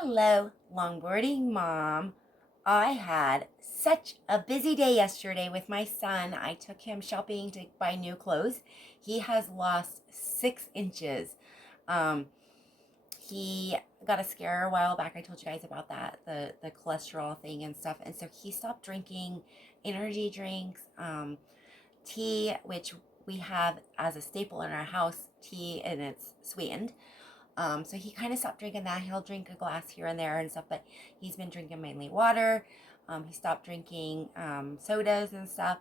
Hello, longboarding mom. I had such a busy day yesterday with my son. I took him shopping to buy new clothes. He has lost 6 inches. Um, he got a scare a while back. I told you guys about that, the cholesterol thing and stuff. And so he stopped drinking energy drinks, tea, which we have as a staple in our house, tea, and it's sweetened. So he kind of stopped drinking that. He'll drink a glass here and there and stuff, but he's been drinking mainly water. He stopped drinking sodas and stuff,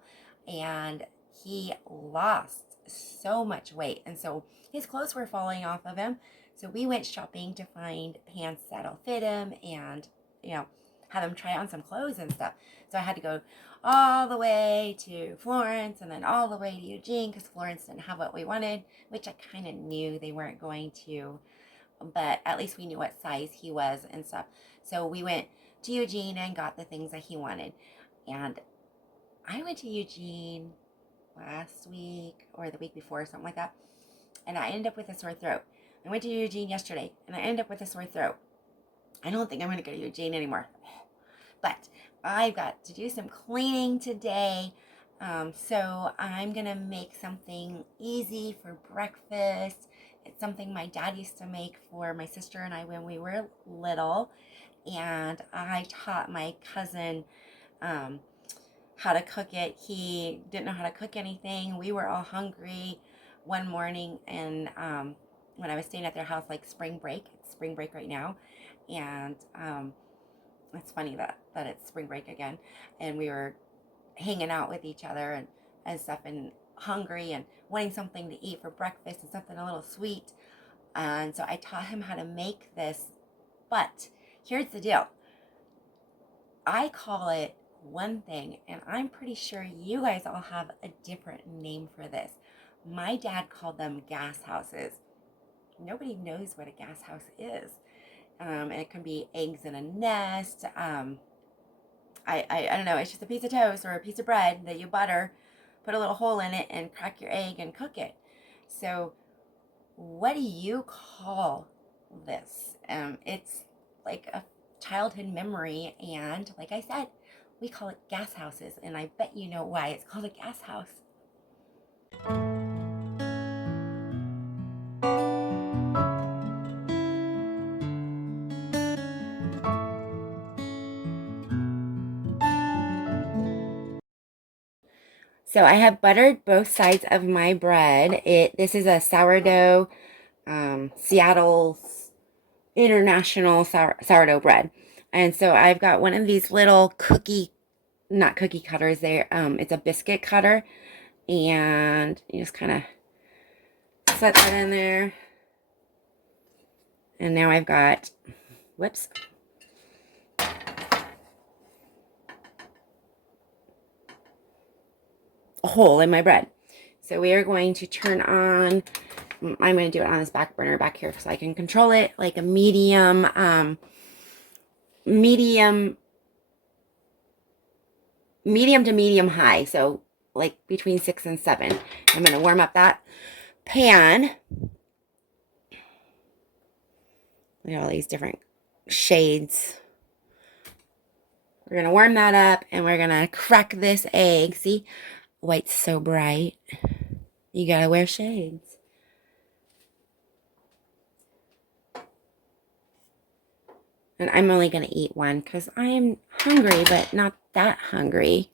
and he lost so much weight. And so his clothes were falling off of him. So we went shopping to find pants that'll fit him and, you know, have him try on some clothes and stuff. So I had to go all the way to Florence and then all the way to Eugene because Florence didn't have what we wanted, which I kind of knew they weren't going to, but at least we knew what size he was and stuff. So we went to Eugene and got the things that he wanted. And I went to Eugene last week or the week before, something like that, and I ended up with a sore throat. I went to Eugene yesterday and I ended up with a sore throat. I don't think I'm going to go to Eugene anymore. But I've got to do some cleaning today. So I'm going to make something easy for breakfast. It's something my dad used to make for my sister and I when we were little. And I taught my cousin how to cook it. He didn't know how to cook anything. We were all hungry one morning, and when I was staying at their house, like it's spring break right now. And it's funny that it's spring break again. And we were hanging out with each other and stuff and hungry and wanting something to eat for breakfast and something a little sweet. And so I taught him how to make this. But here's the deal. I call it one thing, and I'm pretty sure you guys all have a different name for this. My dad called them gas houses. Nobody knows what a gas house is. And it can be eggs in a nest. I don't know. It's just a piece of toast or a piece of bread that you butter, put a little hole in it, and crack your egg and cook it. So, what do you call this? It's like a childhood memory, and like I said, we call it gas houses, and I bet you know why it's called a gas house. So I have buttered both sides of my bread. This is a sourdough, Seattle International sourdough bread, and so I've got one of these little not cookie cutters. There, it's a biscuit cutter, and you just kind of set that in there. And now I've got, whoops, a hole in my bread. So we are going to turn on, I'm going to do it on this back burner back here so I can control it, like a medium, medium to medium high. So like between 6 and 7. I'm going to warm up that pan. Look at all these different shades. We're going to warm that up and we're going to crack this egg. See, white's so bright. You got to wear shades. And I'm only going to eat one because I'm hungry, but not that hungry.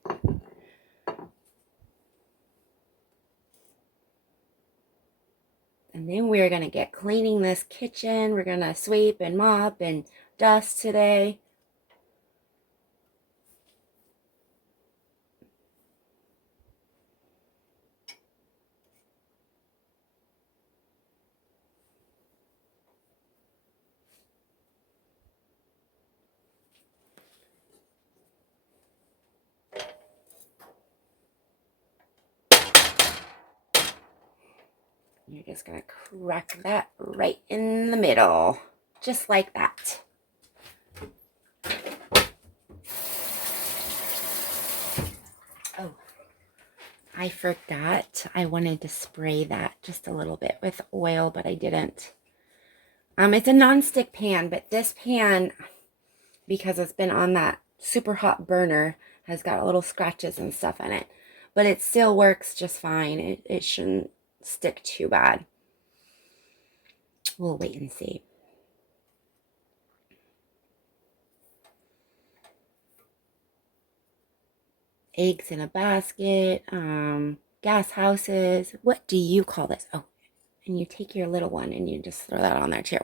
And then we're going to get cleaning this kitchen. We're going to sweep and mop and dust today. You're just going to crack that right in the middle, just like that. Oh, I forgot. I wanted to spray that just a little bit with oil, but I didn't. It's a non-stick pan, but this pan, because it's been on that super hot burner, has got little scratches and stuff in it. But it still works just fine. It shouldn't stick too bad. We'll wait and see. Eggs in a basket, gas houses. What do you call this? Oh, and you take your little one and you just throw that on there too.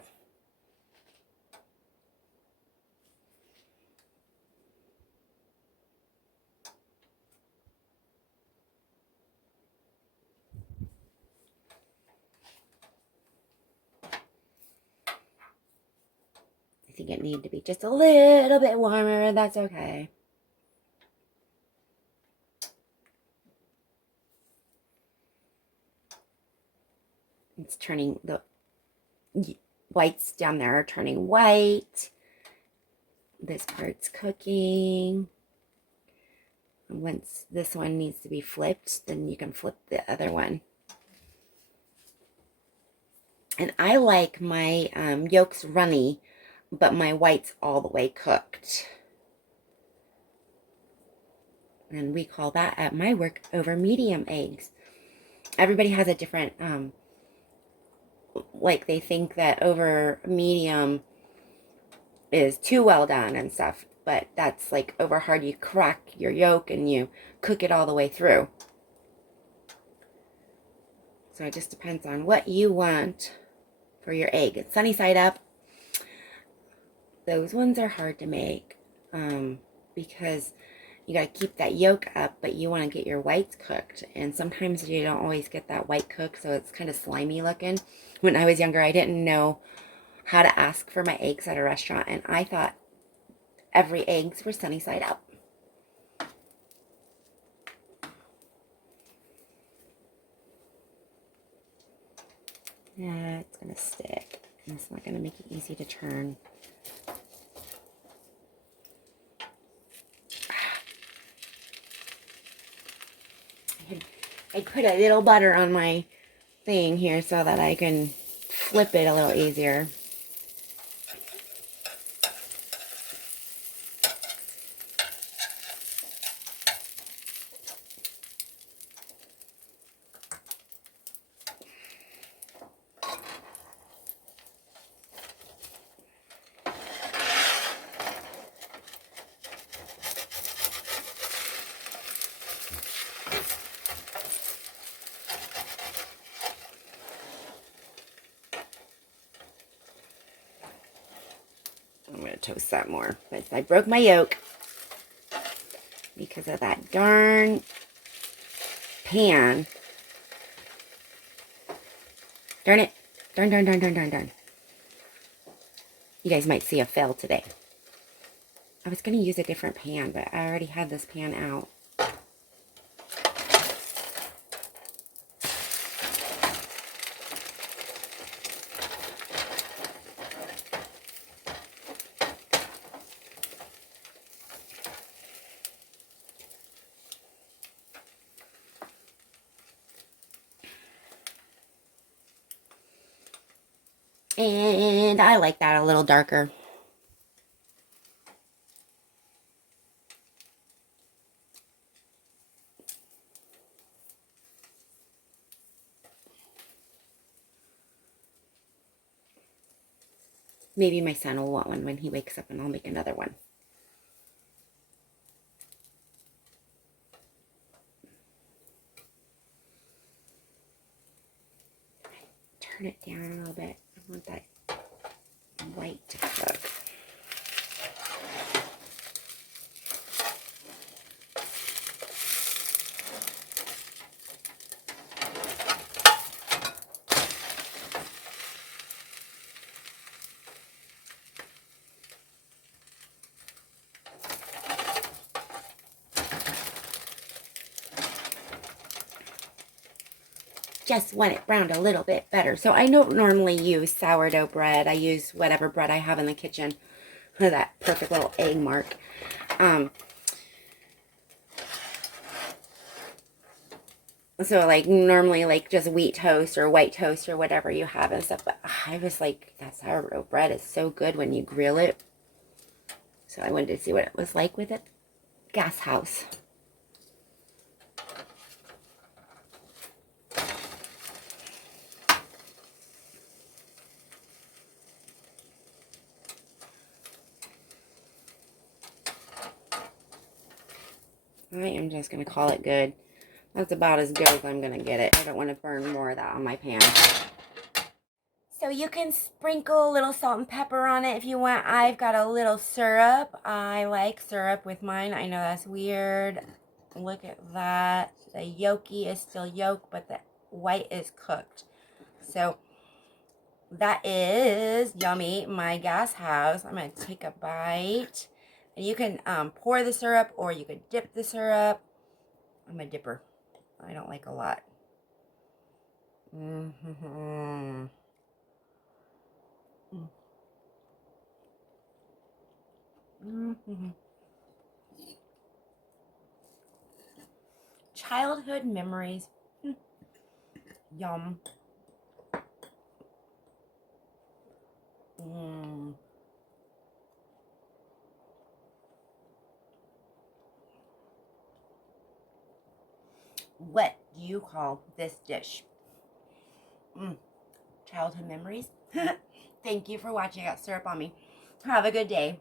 I think it needs to be just a little bit warmer. That's okay. It's turning, the whites down there are turning white. This part's cooking. Once this one needs to be flipped, then you can flip the other one. And I like my yolks runny, but my whites all the way cooked. And we call that at my work over medium eggs. Everybody has a different, like they think that over medium is too well done and stuff. But that's like over hard. You crack your yolk and you cook it all the way through. So it just depends on what you want for your egg. It's sunny side up. Those ones are hard to make because you got to keep that yolk up, but you want to get your whites cooked. And sometimes you don't always get that white cooked, so it's kind of slimy looking. When I was younger, I didn't know how to ask for my eggs at a restaurant, and I thought every eggs were sunny side up. Yeah, it's going to stick. And it's not going to make it easy to turn. I put a little butter on my thing here so that I can flip it a little easier. I'm going to toast that more. But I broke my yolk because of that darn pan. Darn it. Darn, darn, darn, darn, darn, darn. You guys might see a fail today. I was going to use a different pan, but I already had this pan out. And I like that a little darker. Maybe my son will want one when he wakes up and I'll make another one. Turn it down a little bit. I want that white to cook. Just want it browned a little bit better. So I don't normally use sourdough bread. I use whatever bread I have in the kitchen. That perfect little egg mark. So like normally like just wheat toast or white toast or whatever you have and stuff. But I was like, that sourdough bread is so good when you grill it. So I wanted to see what it was like with a gas house. I am just going to call it good. That's about as good as I'm going to get it. I don't want to burn more of that on my pan. So you can sprinkle a little salt and pepper on it if you want. I've got a little syrup. I like syrup with mine. I know that's weird. Look at that. The yolky is still yolk, but the white is cooked. So that is yummy. My gas house. I'm going to take a bite. And you can pour the syrup or you could dip the syrup. I'm a dipper. I don't like a lot. Mm-hmm. Mm-hmm. Childhood memories. Yum. Mm. What do you call this dish? Childhood memories. Thank you for watching. I got syrup on me. Have a good day.